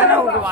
தட்டி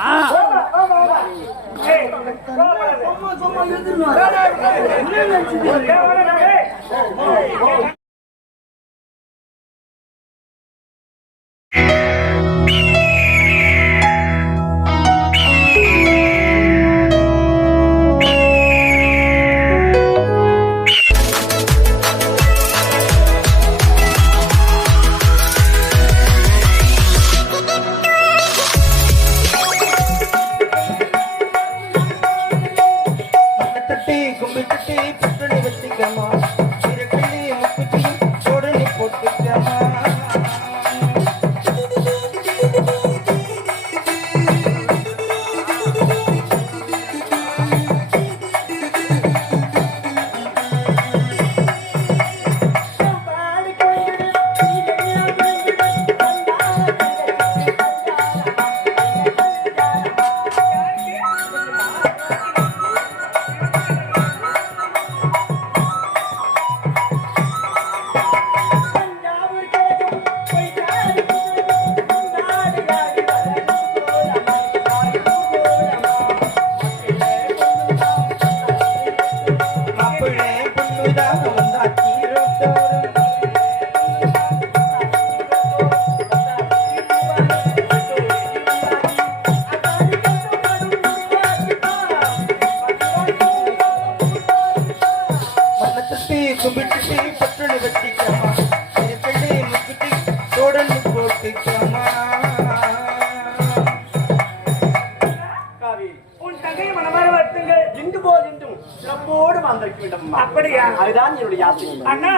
அப்படியா? அதுதான் என்னுடைய ஆசை. அண்ணா.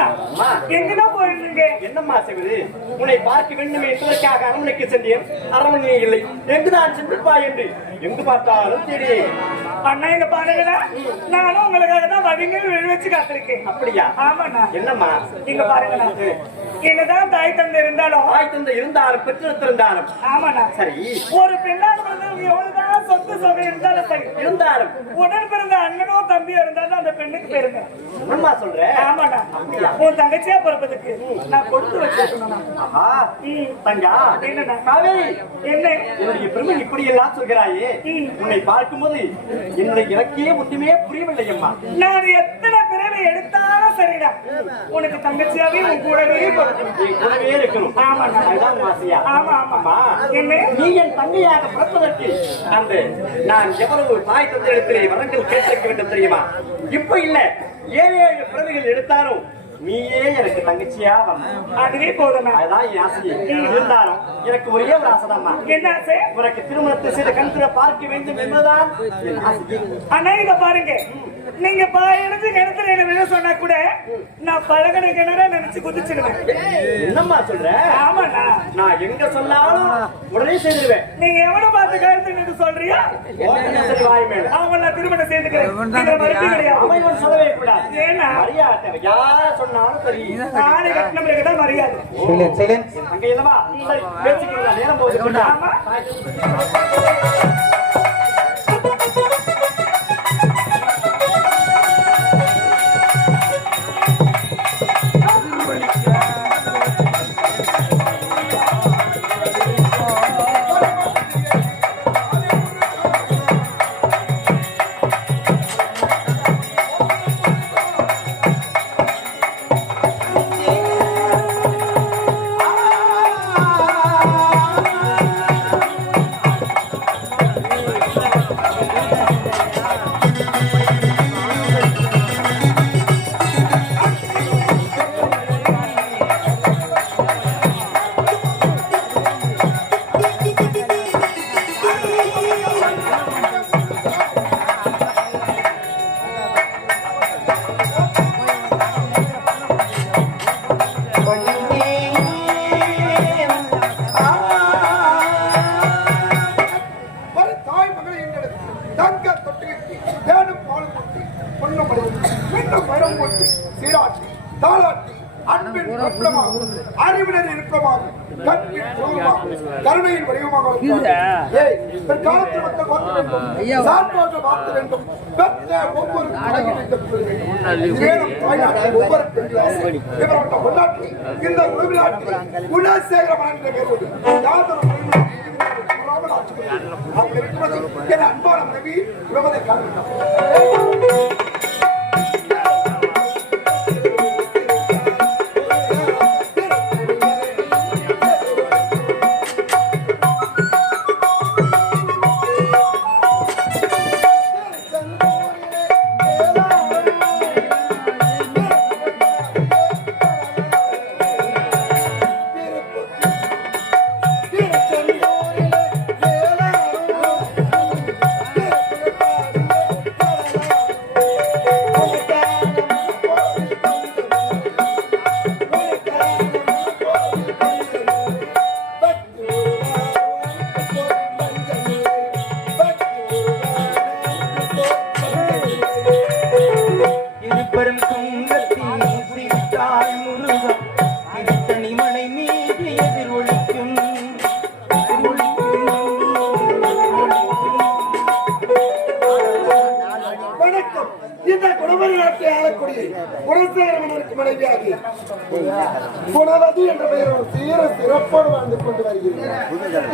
எங்கதான் போயிருந்தீங்க. என்னம்மா செய்வது உன்னை பார்க்க வேண்டும் என்பதற்காக அரண்மனைக்கு சென்றேன். அரண்மனை இல்லை. எங்குதான் சென்றிருப்பா என்று எங்கு பார்த்தாலும் தெரியும் அண்ணா இங்க பாருங்களா நானும் உங்களுக்காக தான் வடிங்கள் விழ வச்சு காத்திருக்கேன். அப்படியா? ஆமாண்ணா. என்னம்மா? இங்க பாருங்களா என்னதான் தாய் தந்தை இருந்தாலும் தாய் தந்தை இருந்தாலும் பெற்றிருந்தாலும் ஆமாண்ணா. சரி. ஒரு பெண்ணாக எவ்வளவுதான் சொத்து சொகை இருந்தாலும் இருந்தாலும் உடன் பிறந்த அண்ணனோ தம்பியோ இருந்தாலும் அந்த பெண்ணுக்கு பெருமை என்னம்மா சொல்ற? ஆமாண்ணா அப்படியா? உன் தங்கச்சியா பிறப்பதுக்கு நான் கொடுத்து ம். தங்கா? காவேரி. என்ன? என்னுடைய பெருமை இப்படி எல்லாம் சொல்கிறாயே. உன்னை பார்க்கும்போது என்னுடைய இறக்கியே ஒன்றுமே புரியவில்லை அம்மா நான் எத்தனை எடுத்தாலும் சரிடா. உனக்கு தங்கச்சியாவே உன் கூடவே இருக்கணும் ஆமா ஆமா. அம்மா என்ன? நீ என் தங்கையாக பிறப்பதற்கு அந்த நான் எவ்வளவு தாய் தந்தையிடத்திலே வரங்கள் கேட்டிருக்க வேண்டும் தெரியுமா? இப்ப இல்ல. ஏழு ஏழு பிறவிகள் எடுத்தாலும் நீயே எனக்கு தங்கச்சியா அதுவே போதும்ண்ணா அதுதான் என் ஆசையே இருந்தாலும் எனக்கு ஒரே ஒரு ஆசைதாம்மா. என்ன ஆசை? உனக்கு திருமணத்தை செய்த கண்துட பார்க்க வேண்டும் என்பதுதான் என் ஆசை. பாருங்க. நீங்க பாய் எடுத்து கிணத்துல என்ன விழ சொன்னா கூட நான் பழகன கிணறா நினைச்சு குதிச்சிடுவேன் என்னம்மா சொல்ற? ஆமாண்ணா. நான் எங்க சொன்னாலும் உடனே செய்திருவேன் நீங்க எவனை பார்த்து கழுத்து நின்று சொல்றியா? அவன் நான் திருமணம் செய்துக்கிறேன். அவன் சொல்லவே கூடாது. ஏன்னா மரியாதை. யார சொன்னாலும் சரி. ஆணை கட்டின பிறகுதான் மரியாதை. அங்க இல்லவா பேசிக்கலாம் நேரம் போகுது. காலத்தில் வந்த வாக்கு வேண்டும். சான்றோற்ற வாக்கு வேண்டும் பெற்ற ஒவ்வொரு ஒவ்வொரு இவரோட இந்த உள்நாட்டு குணசேகரமான யாதொரு அன்போட மனைவி உறவதை காரணம்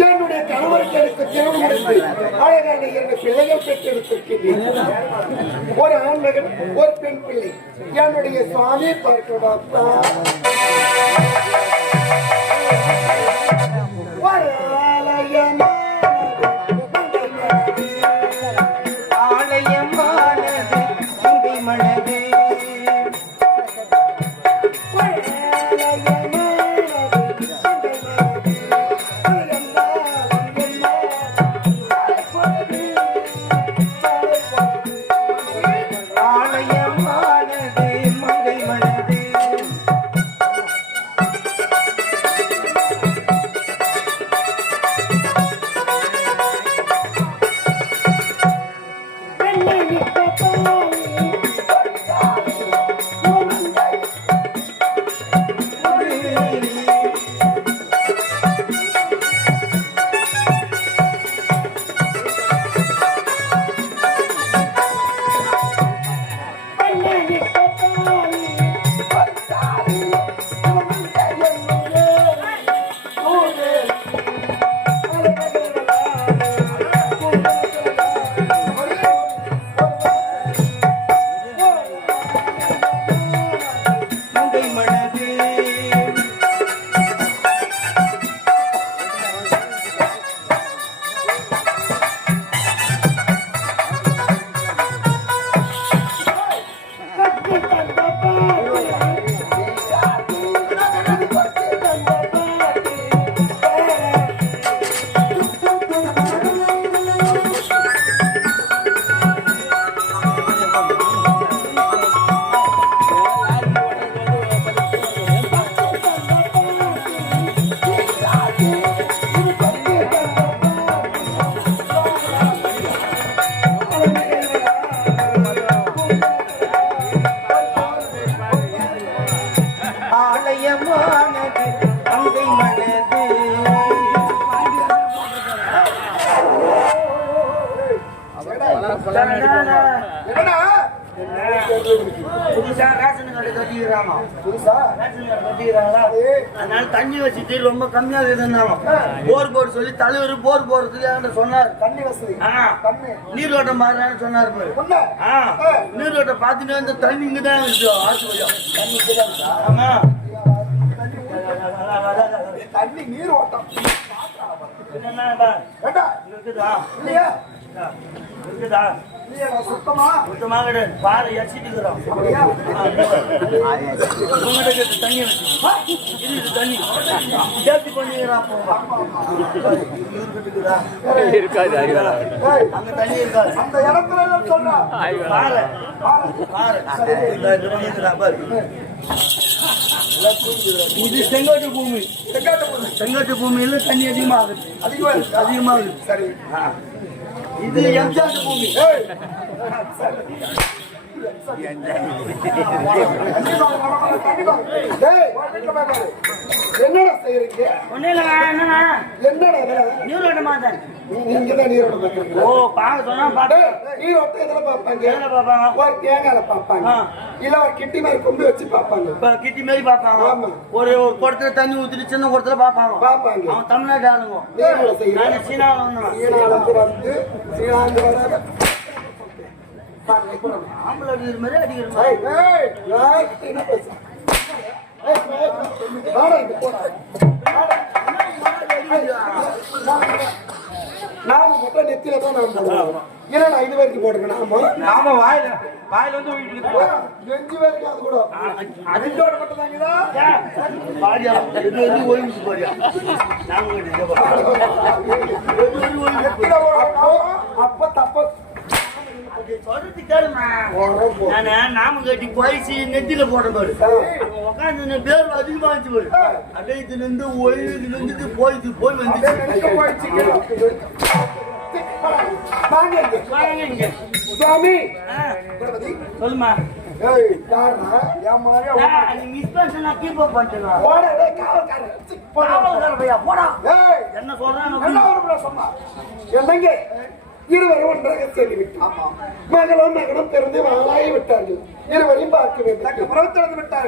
என்னுடைய கணவருக்கு எனக்கு திருமணம் முடித்து அழகான இரண்டு பிள்ளைகள் பெற்றிருக்கின்றேன். ஒரு ஆண் மகன் ஒரு பெண் பிள்ளை. என்னுடைய சுவாமி பார்க்க டாக்டா புதுசா ரேஷன் கார்டு கட்டிக்கிறாங்க புதுசா ரேஷன் கார்டு கட்டிக்கிறாங்களா அதனால தண்ணி வச்சுட்டு ரொம்ப கம்மியா இருந்தாங்க போர் போட சொல்லி தலைவர் போர் போறதுக்கு சொன்னார் தண்ணி வசதி ஆ. கம்மி நீரோட்டம் பாருன்னு சொன்னார் நீரோட்டம் பார்த்துட்டு வந்து தண்ணி தான் இருக்கு ஆமா தண்ணி நீர் ஓட்டம் இருக்குதா இல்லையா இருக்குதா? சுத்தமா சுத்தமாக கிடையாது. அப்படியா? உங்கள்கிட்ட கேட்டு தண்ணி வச்சு தண்ணி. சேர்த்து பண்ணிக்கிறான் ஏய், அங்க தண்ணி இருக்காது அந்த இடத்துல பாரு. இது செங்கோட்டு பூமி. செங்காட்டு பூமியில தண்ணி அதிகமாகுது. அதிகமா இருக்கு. அதிகமாகுது. சரி. இது எம்ஜிஆர் பூமி. என்னடா செய்யறீங்க என்னடா? நீரோட்டமா நீங்க தான் நீரோட்டம்? ஓ பார்க்க சொன்னா பாட்டு நீரோட்டம் எதுல பார்ப்பாங்க? எதுல பார்ப்பாங்க? ஒரு தேங்காயில பார்ப்பாங்க. ஆ. இல்ல ஒரு கிட்டி மாதிரி கொண்டு வச்சு பார்ப்பாங்க. இப்ப கிட்டி மாரி பார்ப்பாங்க ஆமா. ஒரு ஒரு குடத்துல தண்ணி ஊத்திட்டு சின்ன குடத்துல பார்ப்பாங்க பார்ப்பாங்க. அவன் தமிழ்நாட்டு ஆளுங்க சீனாவில் வந்தவன் சீனாவுக்கு வந்து வராத. ஆம்பளை அடிக்கிற மாதிரி அடிக்கிற மாதிரி என்ன பேச? வாடா. வாடா. நாம மட்டும் நெத்தியில தான் போடுவோம். என்னடா இது வரைக்கும் போட்டிருக்கேன் நாம? நாம வாயில வாயில வந்து நெஞ்சு வரைக்கும் அது கூட. நெஞ்சோட மட்டும் தாங்கடா. பாடியா இது வந்து ஓய்வு பாடியா நாங்க. அப்ப தப்ப சொல்றது கேளுமா போடுறோம், போ. நானு நாம கட்டி போயிச்சு நெத்தியில பாரு. அங்க உட்காந்து பேர் அதிகமா இருந்துச்சு பாரு. அப்படியே இது நின்று இது நின்றுட்டு போய் போயிடுச்சு. வாங்க இங்க. சுவாமி. சொல்லுமா. போடா, போடா. பையா போடா. என்ன சொல்றான் இருவரும் ஒன்றாக சேர்ந்து விட்டார் மகளும் மகனும் பிறந்து மகளாகி விட்டார்கள். இருவரையும் பார்க்க வேண்டும். புறத்திறந்து விட்டார்.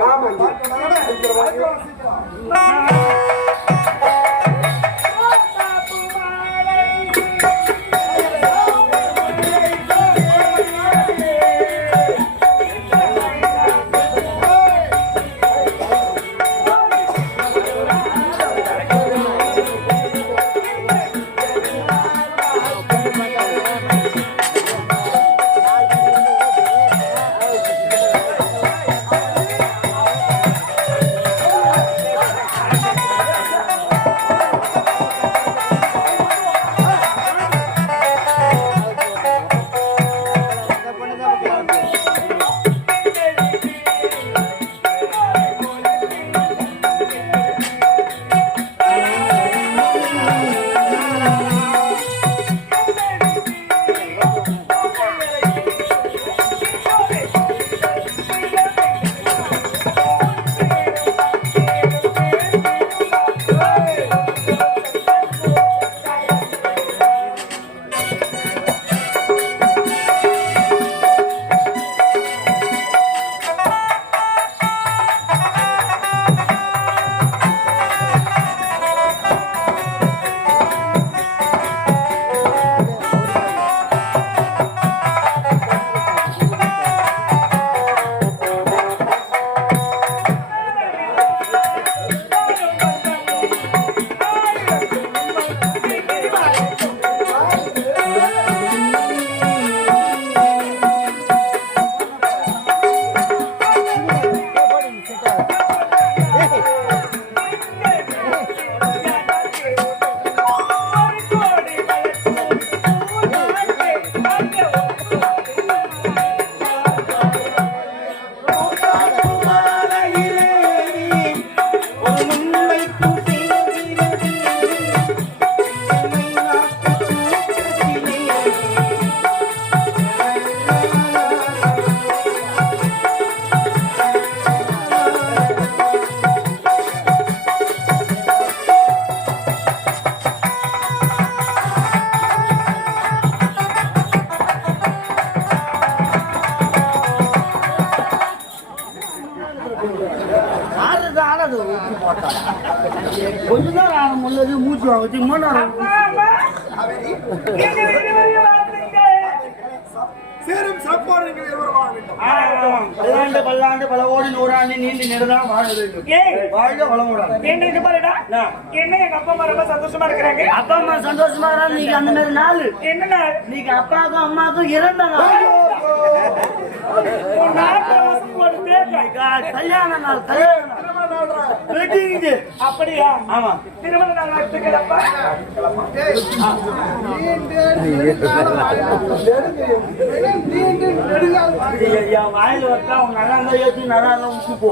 பல்லாண்டு பல்லாண்டு பல கோடி நூறாண்டு நீண்டு நெடுதான் வாழ வேண்டும். வாழ்க வளமுடன். என்ன பாருடா. என்ன எங்க அப்பா அம்மா ரொம்ப சந்தோஷமா இருக்கிறாங்க? அப்பா அம்மா சந்தோஷமா இருந்தா நீங்க அந்த மாதிரி நாள் என்ன நீங்க அப்பாவுக்கும் அம்மாவுக்கும் இறந்த நாள் க- கல்யாண நாள் கல்யாண நாள் வெட்டிங் டே அப்படியா. ஆமா திருமண நாள் வாழ்த்துக்களப்பா ஐயா, என் நல்லா இருந்தா நல்லா இருந்தா போ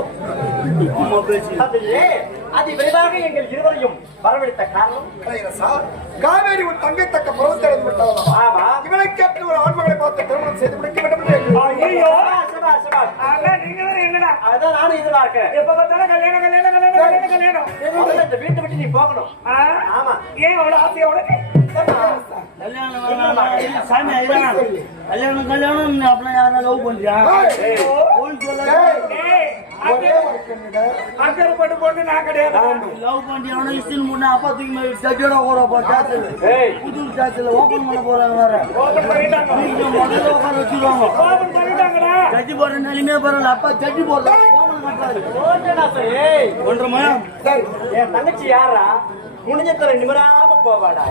அதி விரைவாக எங்கள் இருவரையும் வரவழைத்த காரணம்? காவேரி உன் தங்கை தக்க புறத்திறந்து விட்டவளா ஆமா. இவனை கேட்டு ஒரு ஆண்மகளை பார்த்து திருமணம் செய்து முடிக்க வேண்டும் அதான் நானும் எதிர்பார்க்கிறேன் எப்ப பார்த்தாலும் கல்யாணம் கல்யாணம் கல்யாணம் இந்த வீட்டை விட்டு நீ போகணும்? ஆமா. ஏன் அவ்வளவு ஆசையா உனக்கு? கல்யாணம். சாமி கல்யாணம் கல்யாணம் அப்படின்னா யாரா லவ் பண்றியா? ஒரே ஒரு பெண்ணுங்க அக்கறைப்பட்டு பொண்ணு நான் கிடையாது லவ் பண்ணி அவனை இஸ்டின் முன்ன அப்பா தூக்கி மாதிரி சட்டியோட ஓட போ ஸ்டேஷன் ஏய். புது ஸ்டேஷன்ல ஓபன் பண்ண போறாங்க வேற. ஓபன் பண்ணிட்டாங்க. நீங்க முதல்ல உட்கார வச்சிருவாங்க ஓபன் பண்ணிட்டாங்கடா. ஜட்டி போடுற நிலைமையே பரவாயில்ல அப்பா ஜட்டி போடுற ஓபன் பண்றாரு ஓகேடா ஏய். ஒன்றரை சரி. என் தங்கச்சி யாரா? முடிஞ்சத்துல நிமிராம போவாடா?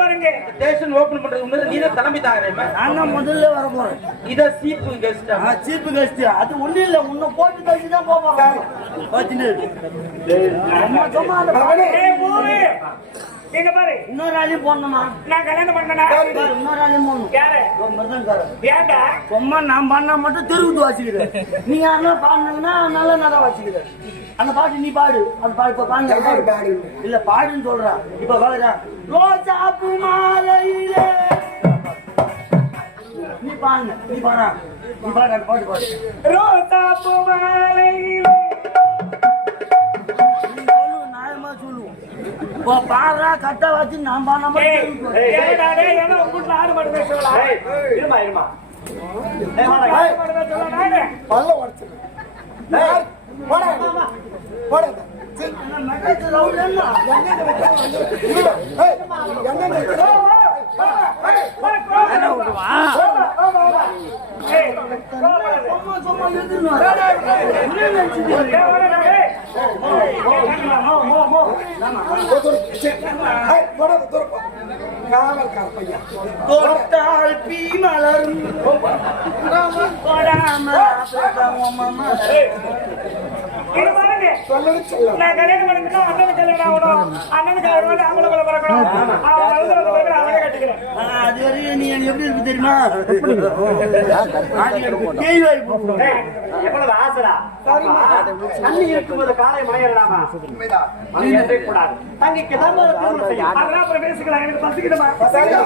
பாருங்க. ஸ்டேஷன் ஓபன் பண்றதுக்கு முன்னாடி நீ தான் கிளம்பி தாங்கிறேன் நான் தான் முதல்ல வர போறேன். இத சீப்பு கெஸ்ட் சீப்பு கஸ்ட் அது ஒண்ணு இல்ல. உன்னை போட்டு கழிச்சு தான் போக அம்மா சும்மா அந்த பாரு. எங்க இன்னொரு ஆளையும் போடணுமா? நான் கல்யாணம் பண்ணனா? பாரு, இன்னொரு ஆளையும் போடணும். யாரு? ஒரு மருதன்காரன் ஏன்டா சும்மா நான் பண்ணா மட்டும் தெருவுட்டு வாசிக்கிறேன். நீ யாருன்னா பாடினாங்கன்னா நல்லா நல்லா வாசிக்கிறேன். அந்த பாட்டு நீ பாடு. அந்த பாட்டு இப்ப பாடு. பாடு? இல்ல பாடுன்னு சொல்றா. இப்ப பாடுறா. ரோஜா மாலையிலே நீ பாடுங்க. நீ பாடா. நீ பாடு அந்த பாட்டு பாடு. சொல்லு இப்போ பாடுறா கட்ட வச்சு நான் ஆடு ஏய் இருமா இருமா. பல்ல உடச்சிரு. போட போட தொட்டால் பீ மலரும் தொடாம செல்லம் நான் கல்யாணம் பண்ணிக்கிட்டா அண்ணனுக்கு கல்யாணம் ஆகணும். அண்ணனுக்கு அவர் வந்து அவங்கள பிறக்கணும். அவன் வளர்ந்து வந்த பிறகு அவனே கட்டிக்கிறேன். ஆ, அது வரையும் நீ எப்படி இருக்கு தெரியுமா? ஆடி எடுப்பு, தேய் வாய் போட்டு. ஏய் எவ்வளவு ஆசைடா. தண்ணி இருக்கும்போது காலை கூடாது அதெல்லாம் அப்புறம் பேசிக்கலாம். எனக்கு பசிக்கிடுமா சரியா